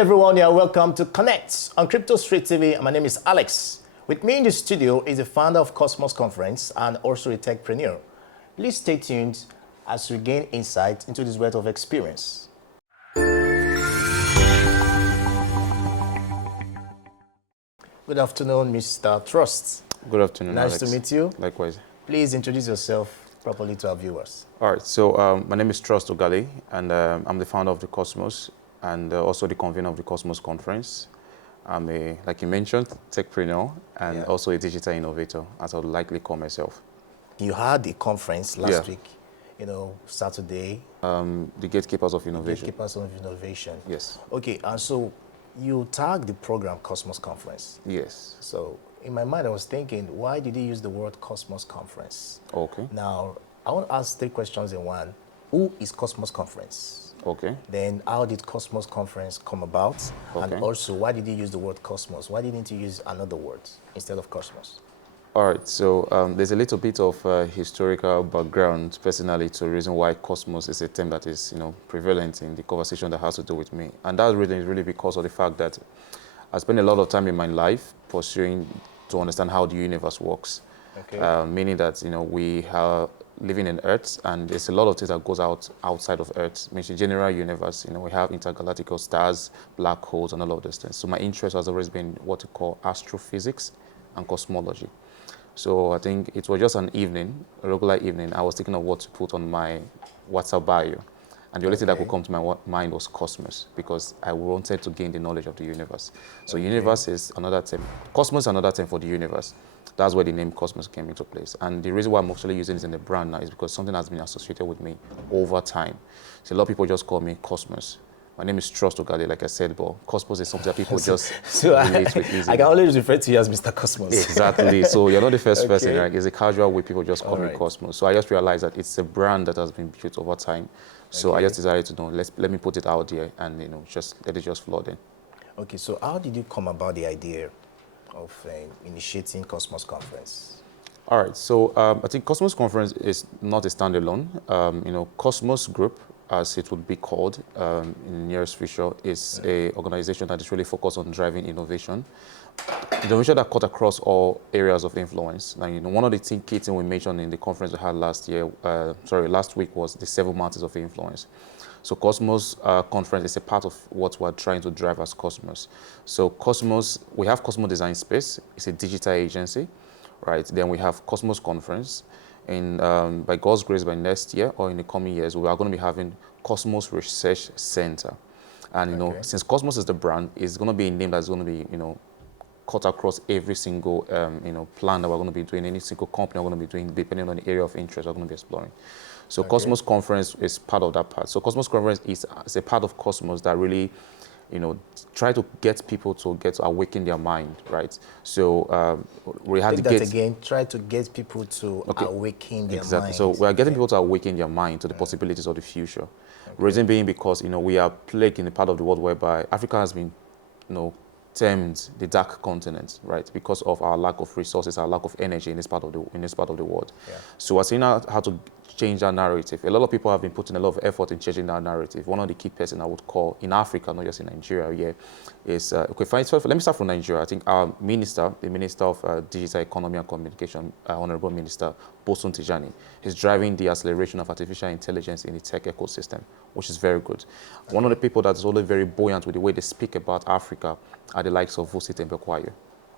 everyone, you are welcome to Connect on Krypto Street TV. My name is Alex. With me in the studio is the founder of Cosmos Conference and also a Techpreneur. Please stay tuned as we gain insight into this wealth of experience. Good afternoon, Mr. Trust. Good afternoon, Nice Alex. to meet you. Likewise. Please introduce yourself properly to our viewers. All right, so my name is Trust Oghale, and I'm the founder of the Cosmos and also the convener of the Cosmos Conference. I'm a, like you mentioned, techpreneur and also a digital innovator, as I would likely call myself. You had a conference last week, Saturday. The Gatekeepers of Innovation. Gatekeepers of Innovation. Yes. Okay, and so you tagged the program Cosmos Conference. Yes. So in my mind, I was thinking, why did you use the word Cosmos Conference? Okay. Now, I want to ask 3 questions in one. Who is Cosmos Conference? Okay. Then how did Cosmos Conference come about? Okay. And also, why did you use the word Cosmos? Why didn't you use another word instead of Cosmos? All right, so there's a little bit of historical background personally to the reason why Cosmos is a term that is, prevalent in the conversation that has to do with me. And that really is really because of the fact that I spent a lot of time in my life pursuing to understand how the universe works. Okay. Meaning that, we are living in Earth, and there's a lot of things that goes outside of Earth. I mean, the general universe, we have intergalactic stars, black holes, and all of those things. So my interest has always been what we call astrophysics and cosmology. So I think it was just an evening, a regular evening, I was thinking of what to put on my WhatsApp bio. And the only thing that could come to my mind was Cosmos, because I wanted to gain the knowledge of the universe. So universe is another term. Cosmos is another term for the universe. That's where the name Cosmos came into place. And the reason why I'm actually using it in the brand now is because something has been associated with me over time. So a lot of people just call me Cosmos. My name is Trust Oghale, like I said, but Cosmos is something that people just relate with easily. I can always refer to you as Mr. Cosmos. Exactly. So you're not the first person, right? It's a casual way people just call me Cosmos. So I just realized that it's a brand that has been built over time. So I just decided to let me put it out there and just let it just flow then. Okay, so how did you come about the idea of initiating Cosmos Conference? All right, so I think Cosmos Conference is not a standalone. Cosmos Group, as it would be called in the nearest future, is an organization that is really focused on driving innovation. Innovation that cut across all areas of influence. Now, one of the key things we mentioned in the conference we had last week was the 7 mountains of influence. So Cosmos Conference is a part of what we're trying to drive as Cosmos. So Cosmos, we have Cosmos Design Space. It's a digital agency, right? Then we have Cosmos Conference. And by God's grace, by next year or in the coming years, we are going to be having Cosmos Research Center. And, since Cosmos is the brand, it's going to be a name that's going to be, cut across every single, plan that we're going to be doing, any single company we're going to be doing, depending on the area of interest we're going to be exploring. So Cosmos Conference is part of that part. So Cosmos Conference is a part of Cosmos that really, try to get people to awaken their mind, right? So we have to get again. Try to get people to awaken their mind. So we are getting people to awaken their mind to the possibilities of the future. Reason being because we are plagued in a part of the world whereby Africa has been, termed the dark continent, right? Because of our lack of resources, our lack of energy in this part of the world. Yeah. So we're seeing how to change that narrative. A lot of people have been putting a lot of effort in changing that narrative. One of the key persons I would call in Africa, not just in Nigeria, is fine. So let me start from Nigeria. I think our minister, the Minister of Digital Economy and Communication, Honorable Minister Bosun Tijani, is driving the acceleration of artificial intelligence in the tech ecosystem, which is very good. One of the people that's always very buoyant with the way they speak about Africa are the likes of Vusi Tembekwayo,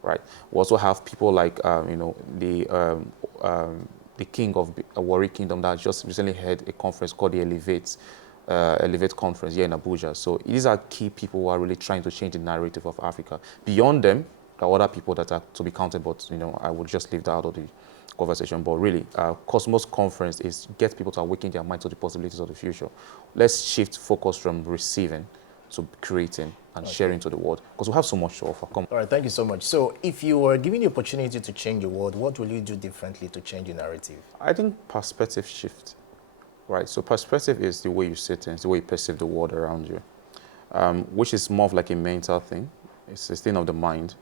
right? We also have people like, the king of Warri Kingdom that just recently had a conference called the Elevate Conference here in Abuja. So these are key people who are really trying to change the narrative of Africa. Beyond them, there are other people that are to be counted, but I would just leave that out of the conversation. But really, Cosmos Conference is get people to awaken their mind to the possibilities of the future. Let's shift focus from receiving to creating and sharing to the world, because we have so much to offer. All right, thank you so much. So if you were given the opportunity to change the world, what will you do differently to change the narrative? I think perspective shift, right? So perspective is the way you see things, the way you perceive the world around you, which is more of like a mental thing. It's a thing of the mind.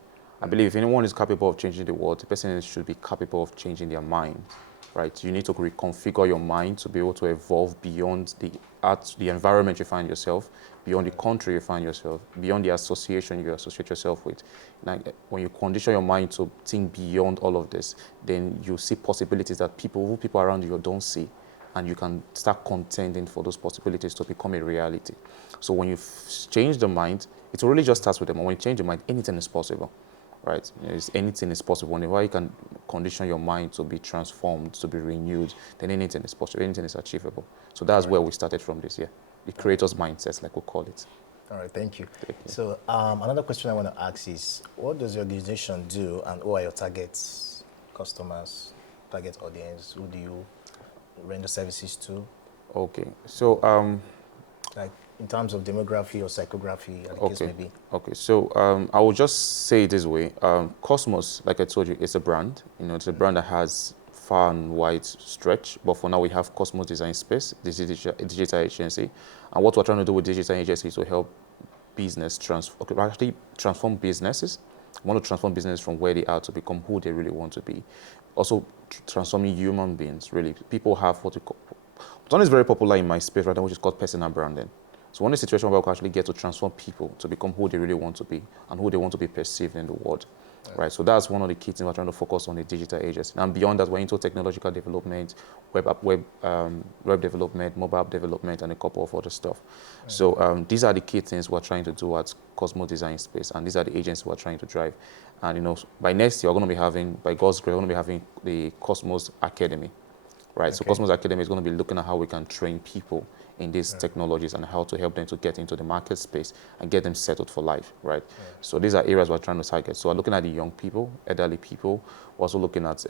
I believe if anyone is capable of changing the world, the person should be capable of changing their mind, right? You need to reconfigure your mind to be able to evolve beyond the environment you find yourself, beyond the country you find yourself, beyond the association you associate yourself with. Like, when you condition your mind to think beyond all of this, then you see possibilities that people around you don't see, and you can start contending for those possibilities to become a reality. So when you change the mind, it really just starts with them. When you change the mind, anything is possible, right? Anything is possible. Whenever you can condition your mind to be transformed, to be renewed, then anything is possible, anything is achievable. So that's where we started from this year. The creator's mindset, like we call it. All right, thank you. So another question I want to ask is, what does your organization do, and who are your targets, customers, target audience? Who do you render services to? Okay, so like in terms of demography or psychography, as the case may be. Okay, so I will just say it this way. Cosmos, like I told you, it's a brand. It's a brand that has far and wide stretch, but for now we have Cosmos Design Space, this is a digital agency. And what we're trying to do with digital agency is to help business transform businesses. We want to transform business from where they are to become who they really want to be. Also transforming human beings, really. People have what we call, one is very popular in my space right now, which is called personal branding. So one is a situation where we can actually get to transform people to become who they really want to be and who they want to be perceived in the world. Right, so that's one of the key things we're trying to focus on, the digital agency. And beyond that, we're into technological development, web development, mobile app development, and a couple of other stuff. So these are the key things we're trying to do at Cosmos Design Space, and these are the agencies we're trying to drive. And by next year, we're going to be having, by God's grace, we're going to be having the Cosmos Academy. Right, so Cosmos Academy is going to be looking at how we can train people in these technologies and how to help them to get into the market space and get them settled for life, right? So these are areas we're trying to target. So we're looking at the young people, elderly people. We're also looking at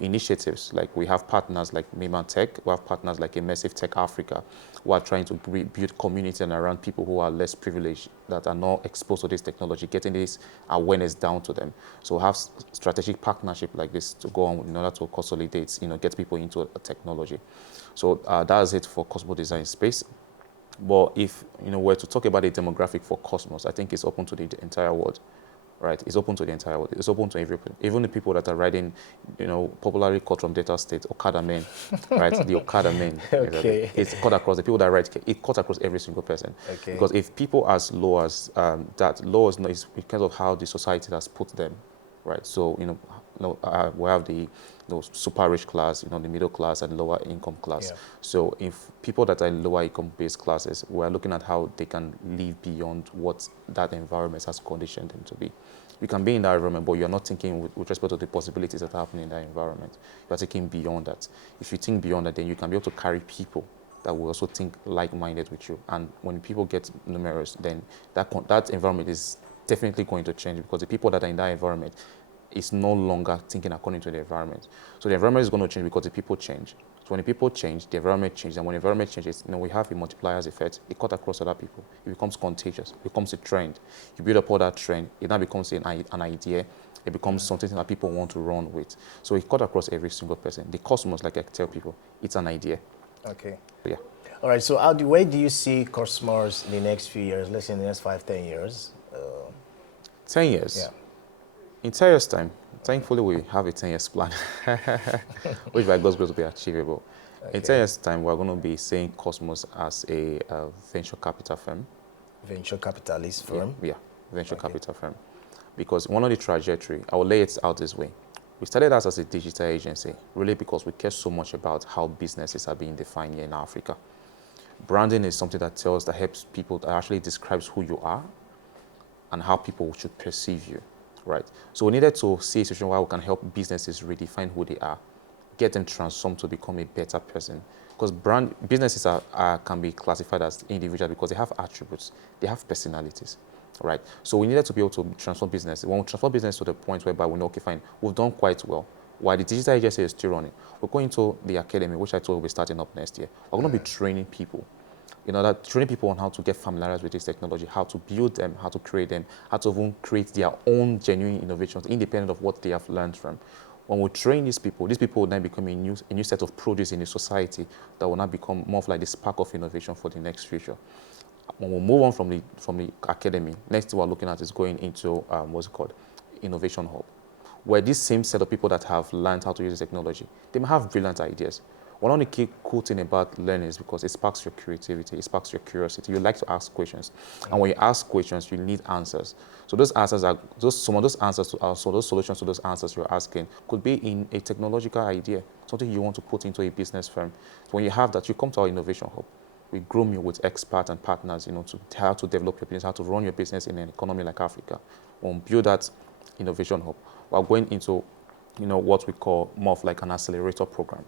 initiatives, like we have partners like Miman Tech, we have partners like Immersive Tech Africa, who are trying to build community and around people who are less privileged, that are not exposed to this technology, getting this awareness down to them. So we have strategic partnership like this to go on in order to consolidate, get people into a technology. So that's it for Cosmos Design Space. But if we're to talk about the demographic for Cosmos, I think it's open to the entire world, right? It's open to the entire world. It's open to everyone, even the people that are riding, popularly called from Delta State, Okada men, right? The Okada men. Okay. It's cut across the people that ride. It cuts across every single person. Okay. Because if people as low as that, low is because of how the society has put them, right? So we have the super rich class, the middle class and lower income class. Yeah. So if people that are in lower income based classes, we're looking at how they can live beyond what that environment has conditioned them to be. You can be in that environment, but you're not thinking with respect to the possibilities that are happening in that environment. You're thinking beyond that. If you think beyond that, then you can be able to carry people that will also think like-minded with you. And when people get numerous, then that environment is definitely going to change, because the people that are in that environment is no longer thinking according to the environment. So the environment is going to change because the people change. So when the people change, the environment changes. And when the environment changes, we have a multipliers effect. It cuts across other people. It becomes contagious. It becomes a trend. You build up all that trend. It now becomes an idea. It becomes something that people want to run with. So it cuts across every single person. The Cosmos, like I tell people, it's an idea. Okay. Yeah. All right. So where do you see Cosmos in the next few years? Let's say in the next 5, 10 years. 10 years. Yeah. In 10 years' time, thankfully we have a 10 years plan, which by God's grace will be achievable. Okay. In 10 years' time, we're going to be seeing Cosmos as a venture capital firm. Venture capitalist firm? Yeah, venture capital firm. Because one of the trajectory, I will lay it out this way. We started out as a digital agency, really because we care so much about how businesses are being defined here in Africa. Branding is something that helps people, that actually describes who you are and how people should perceive you, right? So we needed to see a situation where we can help businesses redefine who they are, get them transformed to become a better person. Because businesses can be classified as individual because they have attributes, they have personalities, right? So we needed to be able to transform business. When we transform business to the point whereby we know, okay, fine, we've done quite well. While the digital agency is still running, we're going to the academy, which I told we'll be starting up next year. We're going to be training people. Training people on how to get familiarized with this technology, how to build them, how to create them, how to even create their own genuine innovations, independent of what they have learned from. When we train these people will then become a new set of produce in a society that will now become more of like the spark of innovation for the next future. When we move on from the academy, next thing we're looking at is going into Innovation Hub, where this same set of people that have learned how to use the technology, they may have brilliant ideas. One of the key cool thing about learning is because it sparks your creativity, it sparks your curiosity. You like to ask questions. And when you ask questions, you need answers. So those answers are, some of those answers, so those solutions to those answers you're asking could be in a technological idea, something you want to put into a business firm. So when you have that, you come to our innovation hub. We groom you with experts and partners, to how to develop your business, how to run your business in an economy like Africa. We'll build that innovation hub. We're going into, what we call more of like an accelerator program.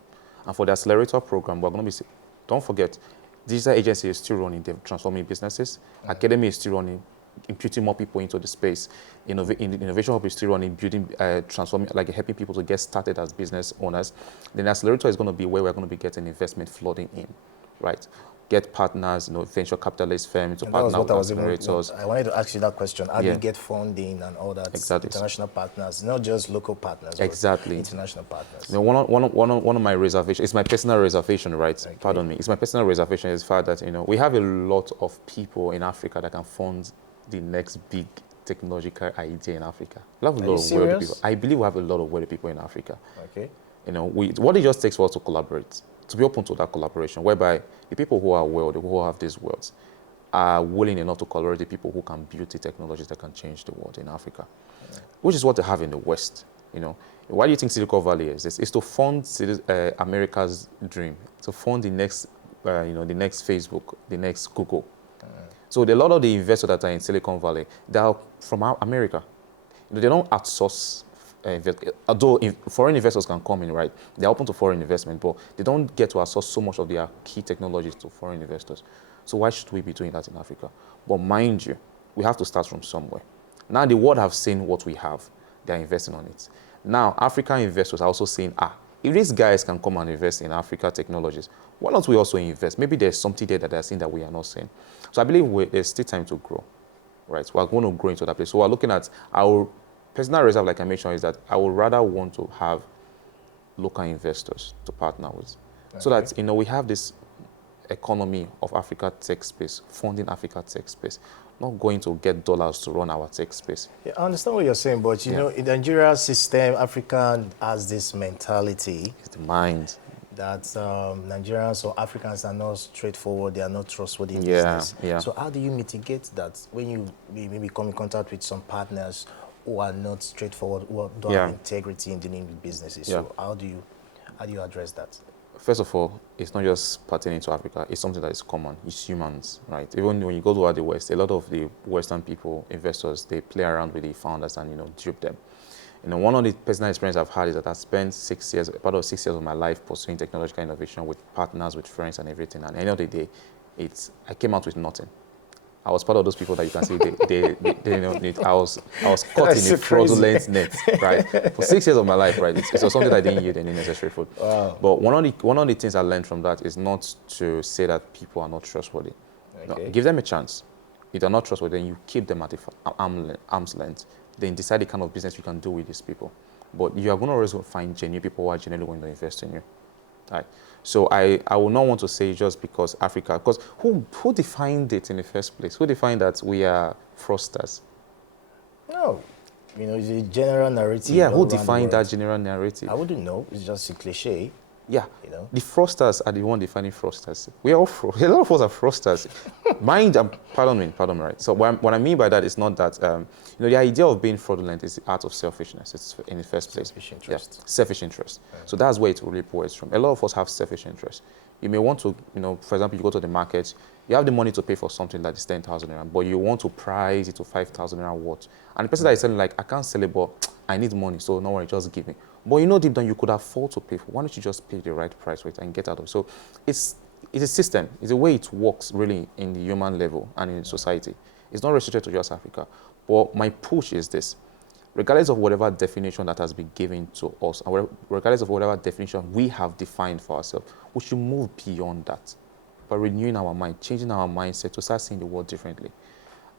And for the accelerator program, we're going to be, don't forget, digital agency is still running, transforming businesses. Academy is still running, imputing more people into the space. Innovation hub is still running, building, transforming, like helping people to get started as business owners. Then the accelerator is going to be where we're going to be getting investment flooding in, right? Get partners, venture capitalist firms to partner with accelerators. I wanted to ask you that question. How do you get funding and all that? Exactly. International partners, not just local partners. Exactly. But international partners. One of my reservations, it's my personal reservation, right? Okay. Pardon me. It's my personal reservation is the fact that, we have a lot of people in Africa that can fund the next big technological idea in Africa. We have a lot of wealthy people. I believe we have a lot of wealthy people in Africa. Okay. What it just takes for us to collaborate, to be open to that collaboration, whereby the people who are wealthy, who have these wealth, are willing enough to collaborate the people who can build the technologies that can change the world in Africa, which is what they have in the West. Why do you think Silicon Valley is this? It's to fund America's dream, to fund the next, the next Facebook, the next Google. So a lot of the investors that are in Silicon Valley, they are from America. They don't outsource. Although foreign investors can come in, right? They're open to foreign investment, but they don't get to outsource so much of their key technologies to foreign investors. So why should we be doing that in Africa? But mind you, we have to start from somewhere. Now the world have seen what we have. They're investing on it. Now African investors are also saying, if these guys can come and invest in Africa technologies, why don't we also invest? Maybe there's something there that they're seeing that we are not seeing. So I believe there's still time to grow, right? We're going to grow into that place. So we're looking at our personal reserve, like I mentioned, is that I would rather want to have local investors to partner with. Okay. So that, we have this economy of Africa tech space, funding Africa tech space, not going to get dollars to run our tech space. Yeah, I understand what you're saying, but in Nigeria's system, Africa has this mentality. It's the mind. That Nigerians or Africans are not straightforward, they are not trustworthy in business. Yeah. So how do you mitigate that when you maybe come in contact with some partners who are not straightforward, who don't have integrity in dealing with businesses? So how do you address that? First of all, it's not just pertaining to Africa. It's something that is common. It's humans, right? Even when you go to the West, a lot of the Western people, investors, they play around with the founders and, dupe them. One of the personal experiences I've had is that I spent part of 6 years of my life pursuing technological innovation with partners, with friends and everything. And at the end of the day, I came out with nothing. I was part of those people that you can see, I was caught in a fraudulent net, right? For 6 years of my life, right? It was something that I didn't yield any necessary food. Wow. But one of the things I learned from that is not to say that people are not trustworthy. Okay. No, give them a chance. If they're not trustworthy, then you keep them at arm's length. Then decide the kind of business you can do with these people. But you are going to always find genuine people who are genuinely going to invest in you. Right. So I will not want to say just because Africa, because who defined it in the first place? Who defined that we are fraudsters? No. It's a general narrative. Yeah, who defined that general narrative? I wouldn't know. It's just a cliche. Yeah. The fraudsters are the one defining fraudsters. We are all a lot of us are fraudsters. Pardon me, right? So what I mean by that is not that, the idea of being fraudulent is the art of selfishness. It's in the first place. Selfish interest. Yeah, selfish interest. Yeah. So that's where it really boils from. A lot of us have selfish interest. You may want to, for example, you go to the market, you have the money to pay for something that is 10,000 naira, but you want to price it to 5,000 naira worth. And the person that is selling, I can't sell it, but I need money, so no worry, just give me. But deep down, you could afford to pay for. Why don't you just pay the right price for it and get out of it? So it's a system. It's a way it works really in the human level and in society. It's not restricted to just Africa. But my push is this. Regardless of whatever definition that has been given to us, and regardless of whatever definition we have defined for ourselves, we should move beyond that by renewing our mind, changing our mindset to start seeing the world differently.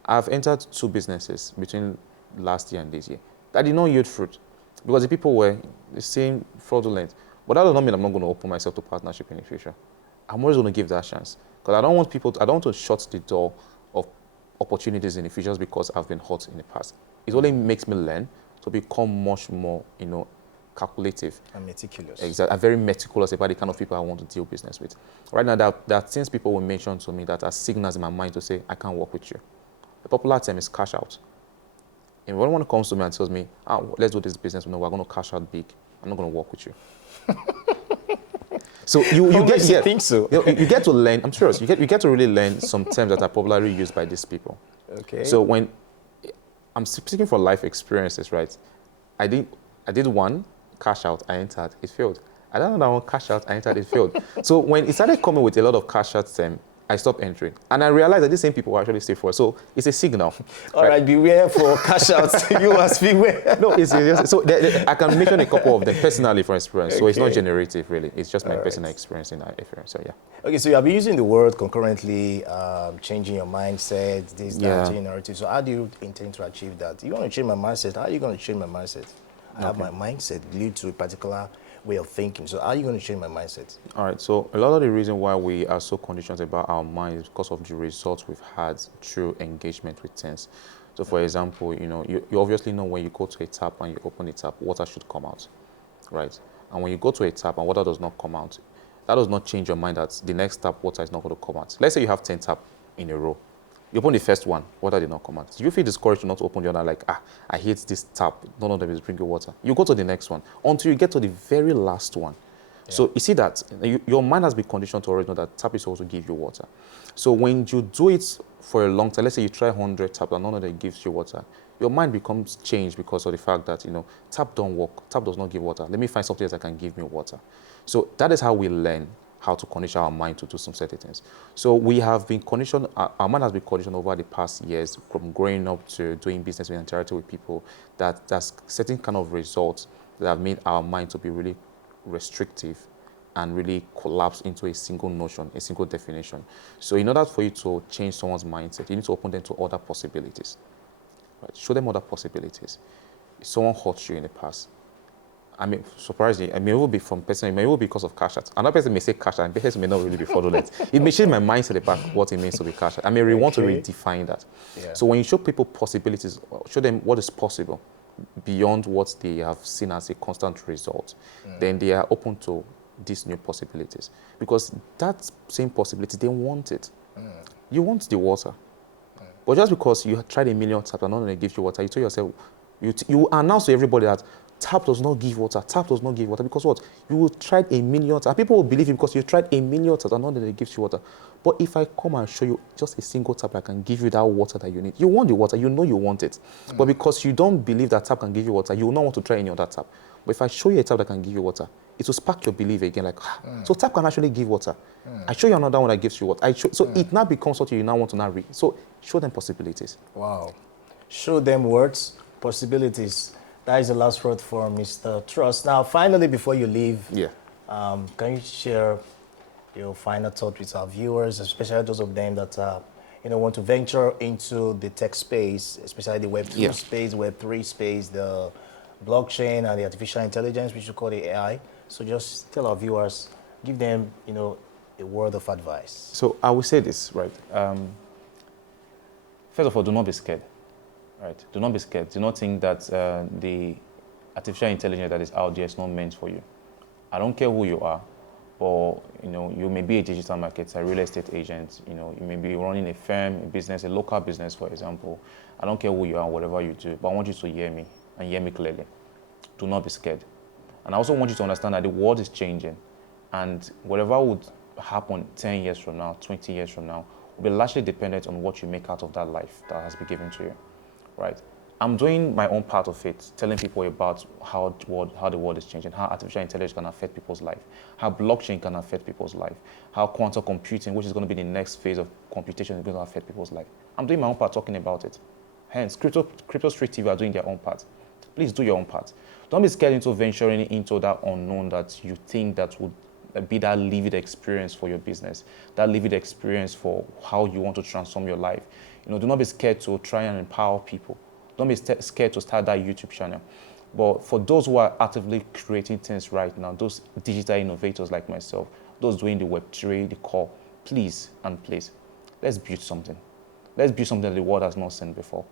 I've entered 2 businesses between last year and this year that did not yield fruit because the people were the same fraudulent. But that does not mean I'm not going to open myself to partnership in the future. I'm always going to give that chance because I don't want to shut the door of opportunities in the future just because I've been hurt in the past. It only makes me learn to become much more, calculative. And meticulous. Exactly. I'm very meticulous about the kind of people I want to deal business with. Right now, there are things people will mention to me that are signals in my mind to say, I can't work with you. The popular term is cash out. If anyone comes to me and tells me, let's do this business, we're going to cash out big, I'm not going to work with you. So you think so? You get to learn, I'm serious, you get to really learn some terms that are popularly used by these people. Okay. So when I'm speaking for life experiences, right? I did one, cash out, I entered, it failed. I did another one, cash out, I entered, it failed. So when it started coming with a lot of cash out term, I stopped entering. And I realized that these same people were actually stay for. So it's a signal. All right, beware for cash outs. You must beware. No, it's just, so I can mention a couple of them personally for experience. So it's not Okay. generative, really. It's just my All personal right. experience in that area. So yeah. Okay, so you have been using the word concurrently, changing your mindset, this, that, Yeah. changing narrative. So how do you intend to achieve that? You want to change my mindset. How are you going to change my mindset? I have my mindset lead to a particular way of thinking. So how are you going to change my mindset? All right, so a lot of the reason why we are so conditioned about our mind is because of the results we've had through engagement with things. So for example, you obviously know when you go to a tap and you open the tap, water should come out, right? And when you go to a tap and water does not come out, that does not change your mind that the next tap water is not going to come out. Let's say you have 10 taps in a row. You open the first one, water did not come out. Do you feel discouraged to not open the other, like, I hate this tap, none of them is bringing water? You go to the next one until you get to the very last one. Yeah. So you see that your mind has been conditioned to already know that tap is supposed to give you water. So when you do it for a long time, let's say you try 100 taps and none of them gives you water, your mind becomes changed because of the fact that, tap don't work, tap does not give water. Let me find something else that can give me water. So that is how we learn how to condition our mind to do some certain things. So we have been conditioned, our mind has been conditioned over the past years, from growing up to doing business and interacting with people, that's certain kind of results that have made our mind to be really restrictive and really collapse into a single notion, a single definition. So in order for you to change someone's mindset, you need to open them to other possibilities. Right? Show them other possibilities. If someone hurt you in the past, I mean, surprisingly, it may even be from person, it may even be because of cash out. Another person may say cash out, and the person may not really be fraudulent. It may change my mindset about what it means to be cash out. I may really want to redefine that. Yeah. So when you show people possibilities, show them what is possible beyond what they have seen as a constant result, then they are open to these new possibilities. Because that same possibility, they want it. You want the water. But just because you tried a million taps and none of them gives you water, you tell yourself, you announce to everybody that tap does not give water, tap does not give water, because what? You tried a million taps. People will believe you because you tried a million taps and none of them gives you water. But if I come and show you just a single tap that can give you that water that you need, you want the water, you know you want it. But because you don't believe that tap can give you water, you will not want to try any other tap. But if I show you a tap that can give you water, it will spark your belief again, like, so tap can actually give water. I show you another one that gives you water. So it now becomes something you now want to now read. So show them possibilities. Wow. Show them words, possibilities. That is the last word for Mr. Trust. Now, finally, before you leave, can you share your final thought with our viewers, especially those of them that want to venture into the tech space, especially the Web2 space, Web3 space, the blockchain and the artificial intelligence, which we call the AI. So just tell our viewers, give them, a word of advice. So I will say this, right? First of all, do not be scared. Right. Do not be scared. Do not think that the artificial intelligence that is out there is not meant for you. I don't care who you are, or you may be a digital marketer, a real estate agent. You may be running a firm, a business, a local business, for example. I don't care who you are, whatever you do, but I want you to hear me and hear me clearly. Do not be scared. And I also want you to understand that the world is changing, and whatever would happen 10 years from now, 20 years from now, will be largely dependent on what you make out of that life that has been given to you. Right. I'm doing my own part of it, telling people about how the world is changing, how artificial intelligence can affect people's life, how blockchain can affect people's life, how quantum computing, which is going to be the next phase of computation, is going to affect people's life. I'm doing my own part talking about it. Hence, Krypto Street TV are doing their own part. Please do your own part. Don't be scared into venturing into that unknown that you think that would be that livid experience for your business, that livid experience for how you want to transform your life. Do not be scared to try and empower people. Don't be scared to start that YouTube channel. But for those who are actively creating things right now, those digital innovators like myself, those doing the Web3, the core, please and please, let's build something. Let's build something that the world has not seen before.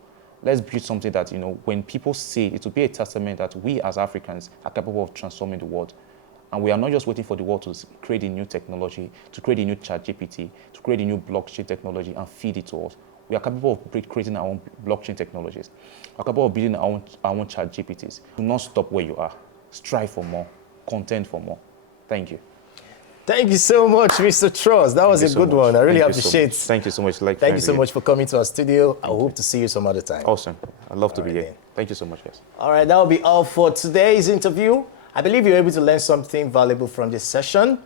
let's build something that, when people see it, it will be a testament that we as Africans are capable of transforming the world. And we are not just waiting for the world to create a new technology, to create a new ChatGPT, to create a new blockchain technology and feed it to us. We are capable of creating our own blockchain technologies. We are capable of building our own ChatGPTs. Do not stop where you are. Strive for more. Contend for more. Thank you. Thank you so much, Mr. Trust. That was a good one. I really appreciate it. Thank you so much. Thank you so much for coming to our studio. I hope to see you some other time. Awesome. I'd love to be here. Thank you so much, guys. All right, that will be all for today's interview. I believe you're able to learn something valuable from this session.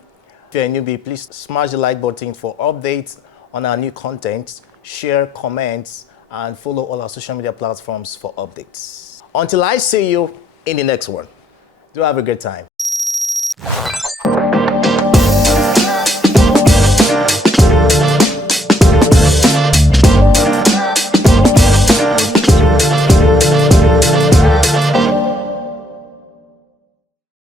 If you're a newbie, please smash the like button for updates on our new content, share, comment, and follow all our social media platforms for updates. Until I see you in the next one, do have a good time.